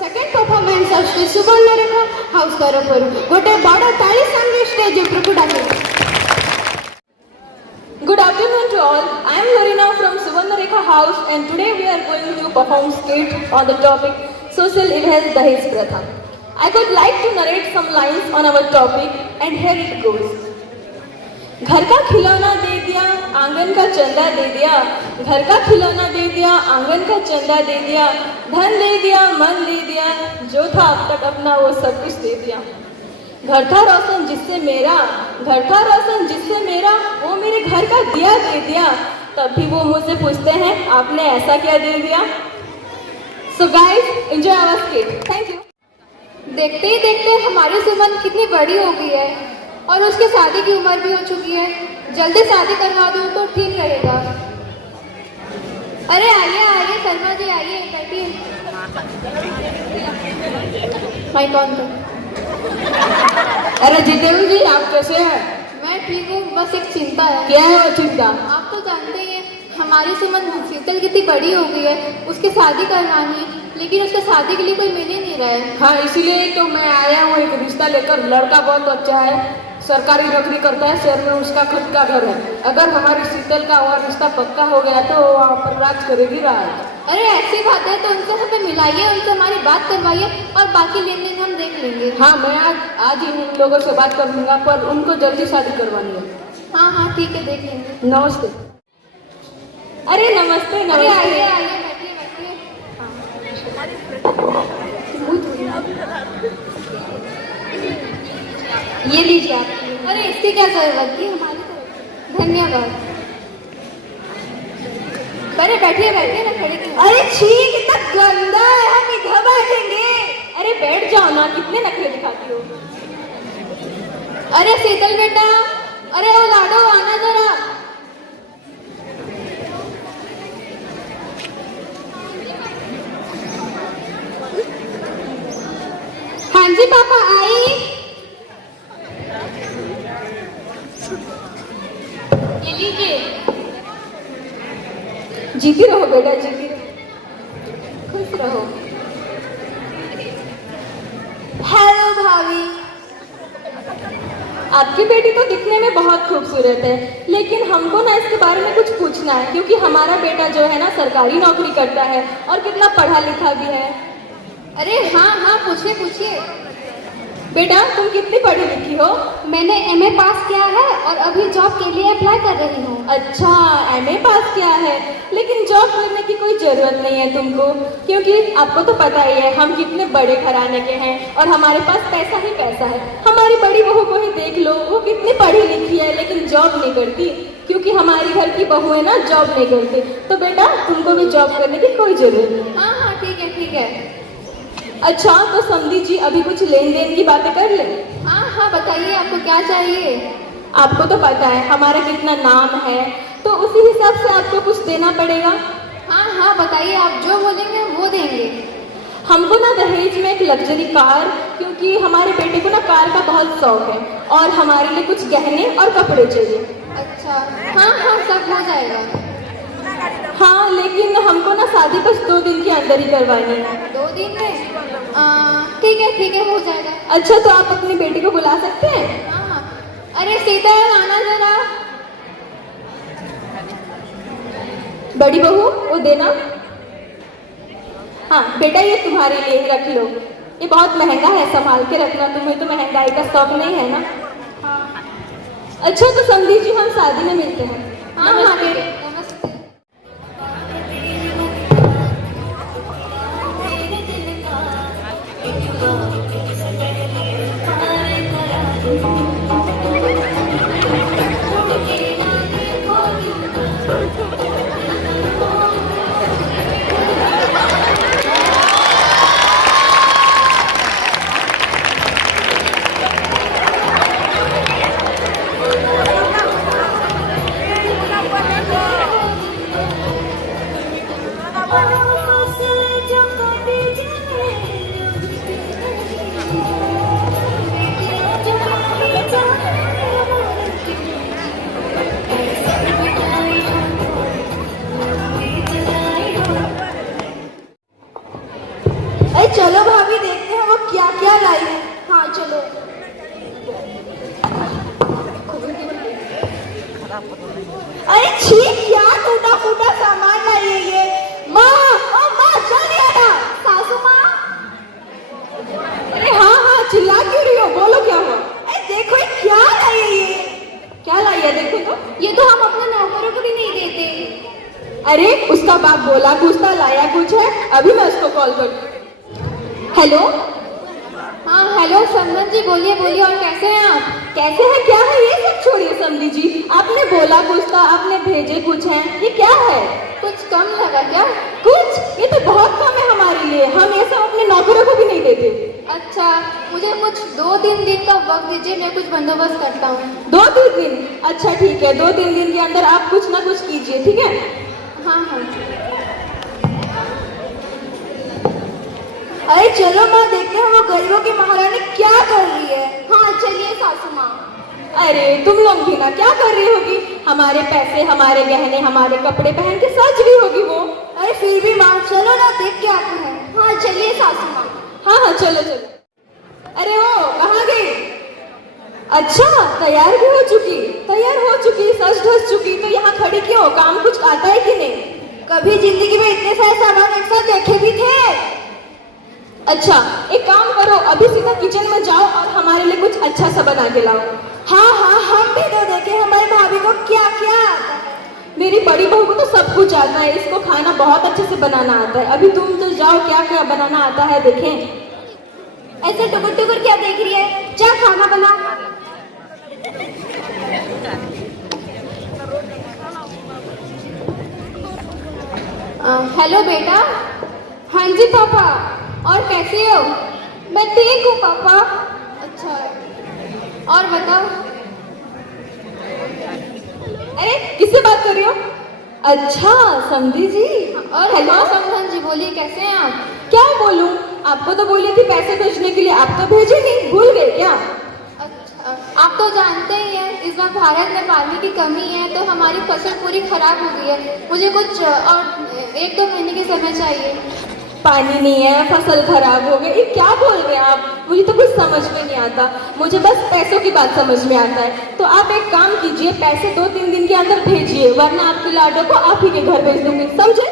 Second performance असते Subarnarekha house तरफରୁ ଗୋଟେ ବଡ଼ ତାଳି ସାଙ୍ଗେ ଷ୍ଟେଜ ଉପରକୁ ଡାକିବେ। Good afternoon to all. I am Lorena from Suvarnarekha House and today we are going to perform skit on the topic Social Evil Dahej Pratha. I would like to narrate some lines on our topic and here it goes. घर का खिलौना दे दिया, आंगन का चंदा दे दिया, घर का खिलौना दे दिया, आंगन का चंदा दे दिया, धन दे दिया, मन दे दिया, जो था अब तक अपना वो सब कुछ दे दिया। घर था रोशन जिससे मेरा, घर था रोशन जिससे मेरा, वो मेरे घर का दिया दे दिया, तब भी वो मुझसे पूछते हैं आपने ऐसा क्या दे दिया। So guys, enjoy our skit. Thank you. देखते ही देखते हमारी सुमन कितनी बड़ी हो गई है और उसके शादी की उम्र भी हो चुकी है। जल्दी शादी करवा दूँ तो ठीक रहेगा। अरे आइए आइए शर्मा जी, आइए बैठिए। माइक ऑन कर। अरे जितेंद्र जी, आप कैसे हैं? मैं ठीक हूँ, बस एक चिंता है। क्या है वो चिंता? आप तो जानते ही हैं हमारी सुमन शीतल कितनी बड़ी हो गई है, उसकी शादी करवानी है, लेकिन उसका शादी के लिए कोई मिल ही नहीं रहा है। हाँ, इसीलिए तो मैं आया हूँ एक रिश्ता लेकर। लड़का बहुत अच्छा है, सरकारी नौकरी करता है, शहर में उसका खुद का घर है। अगर हमारी शीतल का और रिश्ता पक्का हो गया तो वो वहाँ पर राज करेगी राज। अरे ऐसी बात है तो उनसे हमें मिलाइए, उनसे हमारी बात करवाइए और बाकी लेन देन हम देख लेंगे। हाँ, मैं आज ही उन लोगों से बात कर लूँगा, पर उनको जल्दी शादी करवानी है। हाँ हाँ ठीक है, देख लेंगे। नमस्ते। अरे नमस्ते अरे नमस्ते। आइए आइए, बैठिए बैठिए। ये लीजिए आप। अरे इसकी क्या जरूरत थी, हमारी तरफ। धन्यवाद। अरे बैठिए बैठिए ना, खड़े क्यों? अरे छी, कितना गंदा है, हम इधर बैठेंगे। अरे बैठ जाओ ना, कितने नखरे दिखाती हो। अरे शीतल बेटा, अरे वो लाडो आना जरा। हाँ जी पापा, आई। ये लीजिए। जीती रहो बेटा, जीती रहो, खुश रहो। हेलो भाभी। आपकी बेटी तो दिखने में बहुत खूबसूरत है, लेकिन हमको ना इसके बारे में कुछ पूछना है, क्योंकि हमारा बेटा जो है ना सरकारी नौकरी करता है और कितना पढ़ा लिखा भी है। अरे हाँ हाँ, पूछिए पूछिए। बेटा तुम कितनी पढ़ी लिखी हो? मैंने एमए पास किया है और अभी जॉब के लिए अप्लाई कर रही हूँ। अच्छा, एमए पास किया है, लेकिन जॉब करने की कोई जरूरत नहीं है तुमको, क्योंकि आपको तो पता ही है हम कितने बड़े घराने के हैं और हमारे पास पैसा ही पैसा है। हमारी बड़ी बहू को ही देख लो, वो कितनी पढ़ी लिखी है लेकिन जॉब नहीं करती, क्योंकि हमारी घर की बहू है ना जॉब नहीं करती। तो बेटा तुमको भी जॉब करने की कोई जरूरत नहीं। हाँ हाँ ठीक है ठीक है। अच्छा, तो समझी जी अभी कुछ लेन देन की बातें कर ले। हाँ हाँ बताइए, आपको क्या चाहिए? आपको तो पता है हमारा कितना नाम है, तो उसी हिसाब से आपको कुछ देना पड़ेगा। हाँ हाँ बताइए, आप जो बोलेंगे वो देंगे। हमको ना दहेज में एक लग्जरी कार, क्योंकि हमारे बेटे को ना कार का बहुत शौक है, और हमारे लिए कुछ गहने और कपड़े चाहिए। अच्छा हाँ हाँ, सब हो जाएगा। हाँ, लेकिन हमको ना शादी बस 2 दिन के अंदर ही करवानी है। 2 दिन में? ठीक है हो जाएगा। अच्छा, तो आप अपनी बेटी को बुला सकते हैं? हाँ हाँ। अरे शीतल आना जरा। बड़ी बहू वो देना। हाँ बेटा, ये तुम्हारे लिए रख लो, ये बहुत महंगा है, संभाल के रखना, तुम्हें तो महंगाई का शौक नहीं है ना। हाँ। अच्छा, तो समझी जी हम शादी में मिलते हैं। हाँ हाँ ठीक है, नमस्ते। अरे छी, क्या टूटा फूटा सामान लाई है ये। माँ, ओ माँ, जल्दी आना। सासू माँ। अरे हाँ हाँ, चिल्ला क्यों रही हो, बोलो क्या हुआ। अरे देखो ये क्या लाई है ये। क्या लाई है देखो तो। ये तो हम अपने नौकरों को भी नहीं देते। अरे उसका बाप बोला कुछ था, लाया कुछ है। अभी मैं उसको कॉल कर। हेलो। हाँ हेलो समधन जी, बोलिए बोलिए, और कैसे हैं आप? कैसे हैं, क्या है, ये सब छोड़िए समधी जी। आपने बोला कुछ था, आपने भेजे कुछ हैं, ये क्या है। कुछ कम लगा क्या? कुछ, ये तो बहुत कम है हमारे लिए, हम ये सब अपने नौकरों को भी नहीं देते। अच्छा, मुझे कुछ 2-3 दिन का वक्त दीजिए, मैं कुछ बंदोबस्त करता हूँ। 2-3 दिन? अच्छा ठीक है, 2-3 दिन के अंदर आप कुछ ना कुछ कीजिए, ठीक है। हाँ हाँ। अरे चलो माँ, देखते हैं वो गरीबों की महारानी क्या कर रही है। हाँ चलिए सासू माँ। अरे तुम लोग भी ना क्या कर रही होगी, हमारे पैसे, हमारे गहने, हमारे कपड़े पहन के सज रही होगी वो। अरे फिर भी माँ, चलो ना देख के आते हैं। हाँ चलिए सासू माँ। हाँ हाँ चलो चलो। अरे ओ कहाँ गई। अच्छा तैयार भी हो चुकी, तैयार हो चुकी, सज धज चुकी, तो यहाँ खड़ी क्यों, काम कुछ आता है कि नहीं। कभी जिंदगी में इतने सारे सामान एक साथ देखे भी थे। अच्छा एक काम करो, अभी सीधा किचन में जाओ और हमारे लिए कुछ अच्छा सा बना के लाओ। हाँ हाँ, हम भी तो देखे हमारी भाभी को क्या क्या आता है। मेरी बड़ी बहू को तो सब कुछ आता है, इसको खाना बहुत अच्छे से बनाना आता है। अभी तुम तो जाओ, क्या क्या बनाना आता है देखें। ऐसे टुकुर टुकुर क्या देख रही है, जा खाना बना। हेलो बेटा। हाँ जी पापा, और कैसे हो? मैं ठीक हूँ पापा। अच्छा, और बताओ। अरे किससे बात कर रही हो? अच्छा समधी जी। और हेलो समधन जी, बोलिए कैसे हैं आप? क्या बोलूं, आपको तो बोली थी पैसे भेजने के लिए, आप तो भेजे नहीं, भूल गए क्या। अच्छा, आप तो जानते ही हैं इस बार भारत में पानी की कमी है, तो हमारी फसल पूरी खराब हो गई है। मुझे कुछ और 1-2 महीने के समय चाहिए। पानी नहीं है, फसल खराब हो गई, ये क्या बोल रहे हैं आप, मुझे तो कुछ समझ में नहीं आता। मुझे बस पैसों की बात समझ में आता है। तो आप एक काम कीजिए, पैसे 2-3 दिन के अंदर भेजिए, वरना आपकी लाडो को आप ही के घर भेज दूंगी, समझे।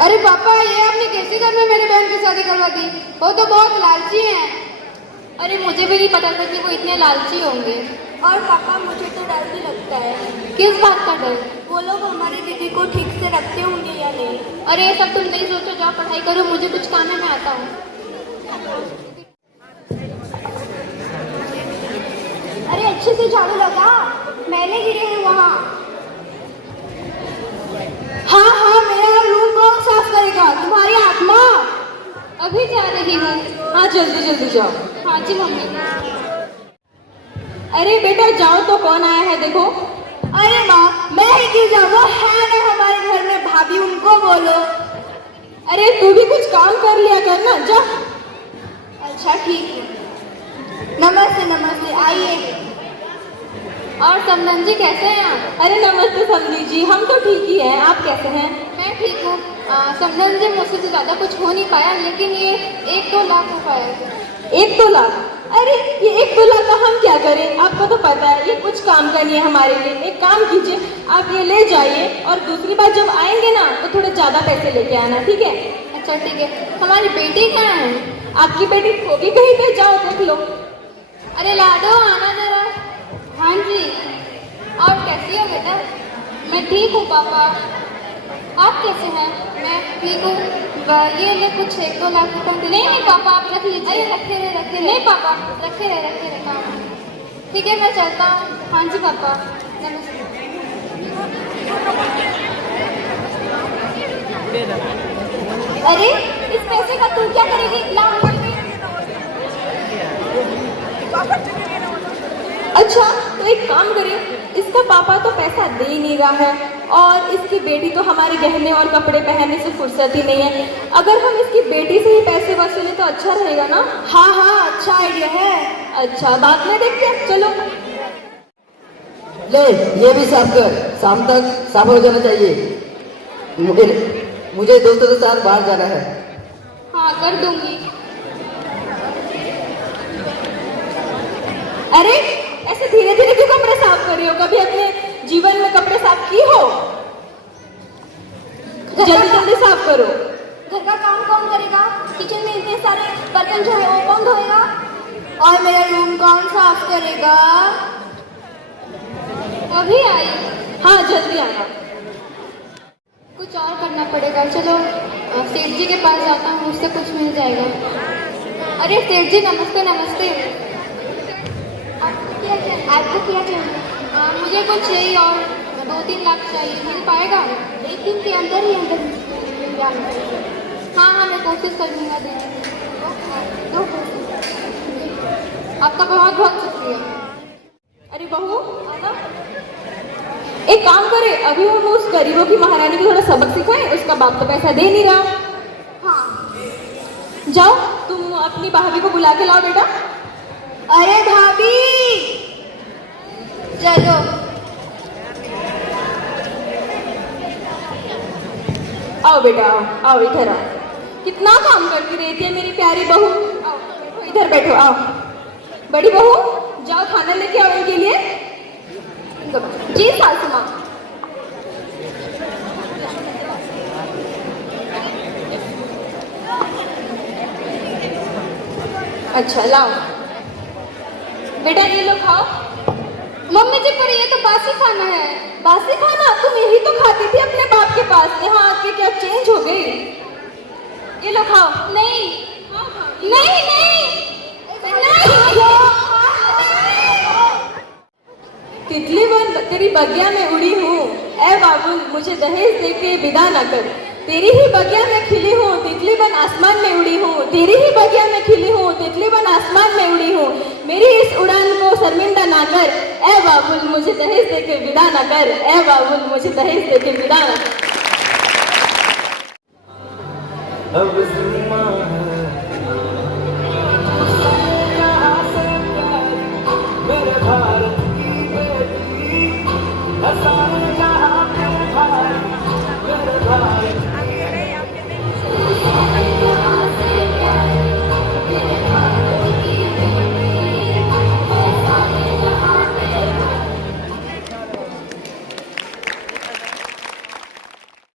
अरे पापा, ये आपने कैसे घर में मेरी बहन की शादी करवा दी? वो तो बहुत लालची हैं। अरे मुझे भी नहीं पता था कि वो इतने लालची होंगे। और पापा मुझे तो डर भी लगता है। किस बात का डर? वो लोग हमारी दीदी को ठीक से रखते होंगे या नहीं। अरे ये सब तुम नहीं सोचो, जाओ पढ़ाई करो, मुझे कुछ काम है, मैं आता हूँ। अरे अच्छे से झाड़ू लगा, मैले गिरे हैं वहाँ। हाँ हाँ, मेरा रूम कौन साफ करेगा, तुम्हारी आत्मा। अभी जा रही हूँ। हाँ जल्दी जल्दी जाओ। हाँ जी मम्मी। अरे बेटा जाओ तो, कौन आया है देखो। अरे माँ, मैं ही क्यों जाऊँ, वो है ना हमारे घर में भाभी, उनको बोलो। अरे तू भी कुछ काम कर लिया कर ना, जा। अच्छा ठीक है। नमस्ते नमस्ते, आइए। और समधन जी कैसे हैं आप? अरे नमस्ते समधी जी, हम तो ठीक ही हैं, आप कैसे हैं। मैं ठीक हूँ। समधन जी, मुझसे तो ज़्यादा कुछ हो नहीं पाया, लेकिन ये 1-2 लाख हो पाया है। 1-2 लाख? अरे ये 1-2 लाख का हम क्या करें, आपको तो पता है ये कुछ काम का नहीं है हमारे लिए। एक काम कीजिए, आप ये ले जाइए, और दूसरी बार जब आएंगे ना तो थोड़े ज्यादा पैसे लेके आना, ठीक है। अच्छा ठीक है। हमारी बेटी कहाँ है? आपकी बेटी होगी कहीं पे, जाओ देख लो। अरे लाडो, आना जरा। हाँ जी। और कैसी हो बेटा? मैं ठीक हूँ पापा। आप कैसे हैं? मैं ठीक हूँ। ये ले कुछ 1-2 लाख रुपए। नहीं पापा, आप रख लीजिए। अरे रखे रहे। नहीं पापा, रखे रहे काम। ठीक है, मैं चलता हूँ। हाँ जी पापा, नमस्ते। अरे इस पैसे का तू क्या करेगी, लाओ। अच्छा तो एक काम करिए, इसका पापा तो पैसा दे ही नहीं रहा है, और इसकी बेटी तो हमारे गहने और कपड़े पहनने से फुर्सत ही नहीं है। अगर हम इसकी बेटी से ही पैसे वसूले तो अच्छा रहेगा ना। हाँ हाँ, अच्छा आइडिया है। अच्छा, बाद में देखते हैं, चलो। ले ये भी साफ कर, शाम तक साफ हो जाना चाहिए। मुझे दोस्तों के साथ बाहर जाना है। हाँ कर दूंगी। अरे ऐसे धीरे धीरे क्यों कमरे साफ कर रही हो, कभी अपने की हो? जल्दी जल्दी साफ करो। घर का काम कौन करेगा? किचन में इतने सारे बर्तन जो है वो कौन धोएगा? और मेरा रूम कौन साफ करेगा? अभी आई। हाँ जल्दी आना। कुछ और करना पड़ेगा। चलो सेठ जी के पास जाता हूँ, उससे कुछ मिल जाएगा। अरे सेठ जी नमस्ते नमस्ते। आपको क्या चाहिए? मुझे कुछ चाहिए और 2-3 लाख चाहिए, मिल पाएगा? 1 दिन के अंदर ही अंदर मिल जाएगा। हाँ मैं कोशिश करूँगा देने की। दो आपका बहुत बहुत शुक्रिया। अरे बहू एक काम करे, अभी हम उस गरीबों की महारानी को थोड़ा सबक सिखाएं, उसका बाप तो पैसा दे नहीं रहा। हाँ जाओ तुम अपनी भाभी को बुला के लाओ बेटा। अरे भाभी चलो। आओ बेटा आओ, आओ इधर आओ। कितना काम करती रहती है मेरी प्यारी बहू। आओ बैठो, इधर बैठो। आओ बड़ी बहू जाओ खाना लेके आओ इनके लिए। जी सासू माँ। अच्छा लाओ बेटा, ये लो खाओ। मम्मी जी पर ये तो बासी खाना है। बासी खाना? तुम यही तो खाती थी अपने बाप के पास, यहाँ आके क्या चेंज हो गई? ये लो खाओ। नहीं नहीं नहीं तितली बन तेरी बगिया में उड़ी हूँ, ऐ बाबुल मुझे दहेज दे के विदा न कर। तेरी ही बगिया में खिली हूँ, तितली बन आसमान में उड़ी हूँ। तेरी ही बगिया में खिली हूँ, तितली बन आसमान में उड़ी हूँ। मेरी इस उड़ान को शर्मिंदा ना कर, ऐ बाबुल मुझे दहेज दे के विदा न कर। ऐ बाबुल मुझे दहेज दे के विदा न कर। अब